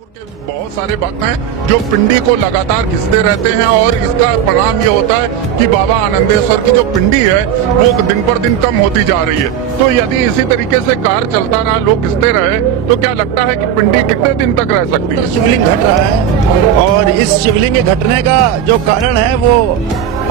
कानपुर के बहुत सारे भक्त हैं जो पिंडी को लगातार घिसते रहते हैं और इसका परिणाम ये होता है कि बाबा आनंदेश्वर की जो पिंडी है वो दिन पर दिन कम होती जा रही है। तो यदि इसी तरीके से कार्य चलता रहा, लोग घिसते रहे, तो क्या लगता है कि पिंडी कितने दिन तक रह सकती है? शिवलिंग घट रहा है और इस शिवलिंग के घटने का जो कारण है वो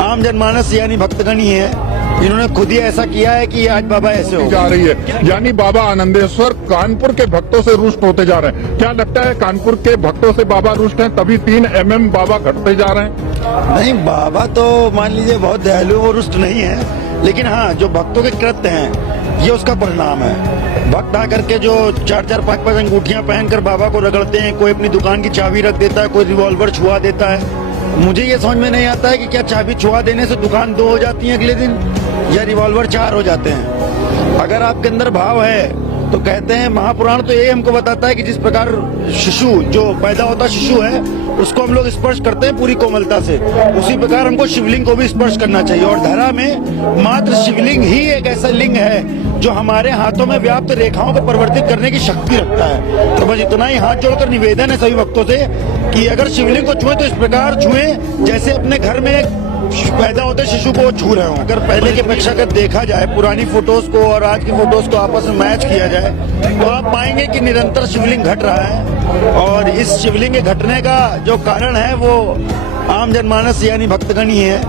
आम जनमानस यानी भक्तगण ही है, जिन्होंने खुद ही ऐसा किया है कि आज बाबा ऐसे हो जा रही है। यानी बाबा आनंदेश्वर कानपुर के भक्तों से रुष्ट होते जा रहे हैं। क्या लगता है कानपुर के भक्तों से बाबा रुष्ट हैं, तभी 3 mm बाबा घटते जा रहे हैं? नहीं, बाबा तो मान लीजिए बहुत दयालु और रुष्ट नहीं है, लेकिन हाँ जो भक्तों के कृत्य हैं ये उसका परिणाम है। भक्त आकर के जो 4-4, 5-5 अंगूठियां पहनकर बाबा को रगड़ते हैं, कोई अपनी दुकान की चाबी रख देता है, कोई रिवॉल्वर छुआ देता है। मुझे ये समझ में नहीं आता है कि क्या चाबी छुआ देने से दुकान 2 हो जाती है अगले दिन, या रिवॉल्वर 4 हो जाते हैं। अगर आपके अंदर भाव है तो कहते हैं, महापुराण तो यही हमको बताता है कि जिस प्रकार शिशु जो पैदा होता शिशु है उसको हम लोग स्पर्श करते हैं पूरी कोमलता से, उसी प्रकार हमको शिवलिंग को भी स्पर्श करना चाहिए। और धरा में मात्र शिवलिंग ही एक ऐसा लिंग है जो हमारे हाथों में व्याप्त रेखाओं को परिवर्तित करने की शक्ति रखता है। तो बस इतना ही हाथ जोड़कर निवेदन है सभी भक्तों से कि अगर शिवलिंग को छुए तो इस प्रकार छुए जैसे अपने घर में पैदा होते शिशु को छू रहे हो। अगर पहले की अपेक्षा कर देखा जाए, पुरानी फोटोज को और आज की फोटोज को आपस में मैच किया जाए, तो आप पाएंगे कि निरंतर शिवलिंग घट रहा है और इस शिवलिंग के घटने का जो कारण है वो आम जनमानस यानी भक्तगण ही है,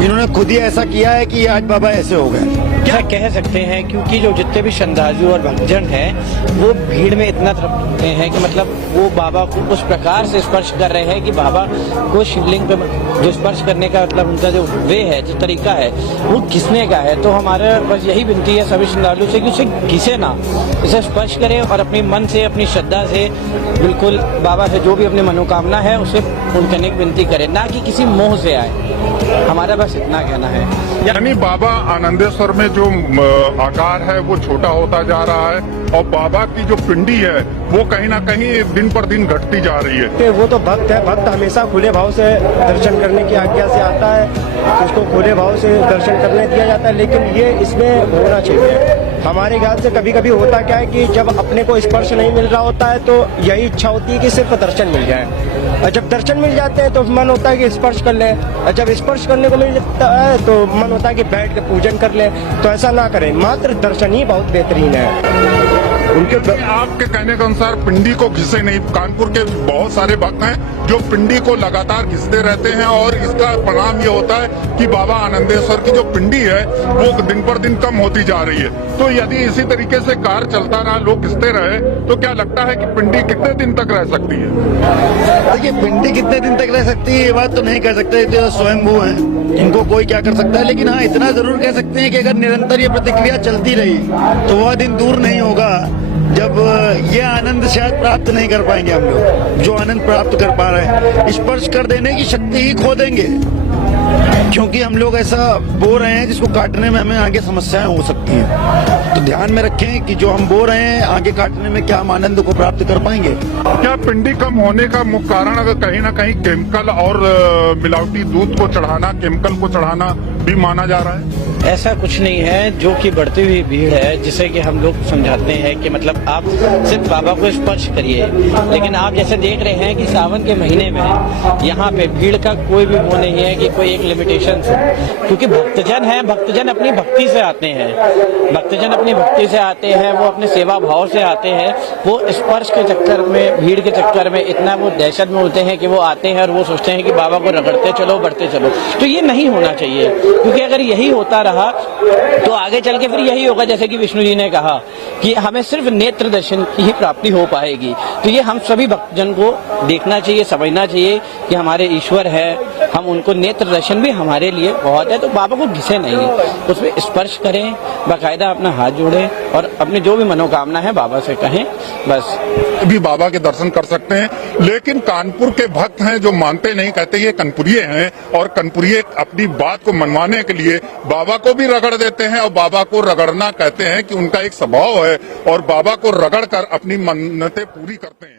जिन्होंने खुद ही ऐसा किया है कि आज बाबा ऐसे हो गए। क्या कह सकते हैं, क्योंकि जो जितने भी श्रद्धालु और भक्तजन हैं वो भीड़ में इतना तड़पते हैं कि मतलब वो बाबा को उस प्रकार से स्पर्श कर रहे हैं कि बाबा को शिवलिंग पे जो स्पर्श करने का मतलब उनका जो वे है, जो तरीका है वो घिसने का है। तो हमारा बस यही विनती है सभी श्रद्धालु से कि उसे घिसे ना, इसे स्पर्श करें और अपने मन से, अपनी श्रद्धा से बिल्कुल बाबा से जो भी अपनी मनोकामना है उसे पूर्ण करने की विनती करें, ना कि किसी मोह से आए। हमारा बस इतना कहना है। यानी बाबा आनंदेश्वर में जो आकार है वो छोटा होता जा रहा है और बाबा की जो पिंडी है वो कहीं ना कहीं दिन पर दिन घटती जा रही है। वो तो भक्त है, भक्त हमेशा खुले भाव से दर्शन करने की आज्ञा से आता है, उसको खुले भाव से दर्शन करने दिया जाता है। लेकिन ये इसमें होना चाहिए। हमारे ख्याल से कभी कभी होता क्या है कि जब अपने को स्पर्श नहीं मिल रहा होता है तो यही इच्छा होती है कि सिर्फ दर्शन मिल जाए, और जब दर्शन मिल जाते हैं तो मन होता है कि स्पर्श कर लें, और जब स्पर्श करने को मिल जाता है तो मन होता है कि बैठ के पूजन कर लें। तो ऐसा ना करें, मात्र दर्शन ही बहुत बेहतरीन है। आपके कहने के अनुसार पिंडी को घिसे नहीं। कानपुर के बहुत सारे भक्त हैं जो पिंडी को लगातार घिसते रहते हैं और इसका परिणाम ये होता है कि बाबा आनंदेश्वर की जो पिंडी है वो दिन पर दिन कम होती जा रही है। तो यदि इसी तरीके से कार्य चलता रहा, लोग घिसते रहे, तो क्या लगता है कि पिंडी कितने दिन तक रह सकती है? देखिए, पिंडी कितने दिन तक रह सकती है ये बात तो नहीं कह सकते, तो स्वयंभू है, इनको कोई क्या कर सकता है। लेकिन हाँ इतना जरूर कह सकते हैं कि अगर निरंतर ये प्रतिक्रिया चलती रही तो वह दिन दूर नहीं होगा जब ये आनंद शायद प्राप्त नहीं कर पाएंगे हम लोग, जो आनंद प्राप्त कर पा रहे हैं। स्पर्श कर देने की शक्ति ही खो देंगे, क्योंकि हम लोग ऐसा बो रहे हैं जिसको काटने में हमें आगे समस्याएं हो सकती हैं। तो ध्यान में रखें कि जो हम बो रहे हैं आगे काटने में क्या हम आनंद को प्राप्त कर पाएंगे। क्या पिंडी कम होने का मुख्य कारण अगर कहीं ना कहीं केमिकल और मिलावटी दूध को चढ़ाना, केमिकल को चढ़ाना भी माना जा रहा है? ऐसा कुछ नहीं है, जो कि बढ़ती हुई भीड़ है जिसे कि हम लोग समझाते हैं कि मतलब आप सिर्फ बाबा को स्पर्श करिए। लेकिन आप जैसे देख रहे हैं कि सावन के महीने में यहाँ पे भीड़ का कोई भी वो नहीं है कि कोई एक लिमिटेशन हो, क्योंकि भक्तजन है, भक्तजन अपनी भक्ति से आते हैं, भक्तजन अपनी भक्ति से आते हैं, वो अपने सेवा भाव से आते हैं। वो स्पर्श के चक्कर में, भीड़ के चक्कर में इतना वो दहशत में होते हैं कि वो आते हैं और वो सोचते हैं कि बाबा को रगड़ते चलो, बढ़ते चलो। तो ये नहीं होना चाहिए, क्योंकि अगर यही होता रहा तो आगे चल के फिर यही होगा जैसे कि विष्णु जी ने कहा कि हमें सिर्फ नेत्र दर्शन की ही प्राप्ति हो पाएगी। तो ये हम सभी भक्तजन को देखना चाहिए, समझना चाहिए कि हमारे ईश्वर है, हम उनको नेत्र दर्शन भी हमारे लिए बहुत है। तो बाबा को घिसे नहीं, उसमें स्पर्श करें, बाकायदा अपना हाथ जोड़ें और अपनी जो भी मनोकामना है बाबा से कहें, बस भी बाबा के दर्शन कर सकते हैं। लेकिन कानपुर के भक्त हैं जो मानते नहीं, कहते ये कनपुरिये हैं और कनपुरिये अपनी बात को मनवाने के लिए बाबा को भी रगड़ देते हैं और बाबा को रगड़ना कहते हैं कि उनका एक स्वभाव है और बाबा को रगड़ कर अपनी मन्नतें पूरी करते हैं।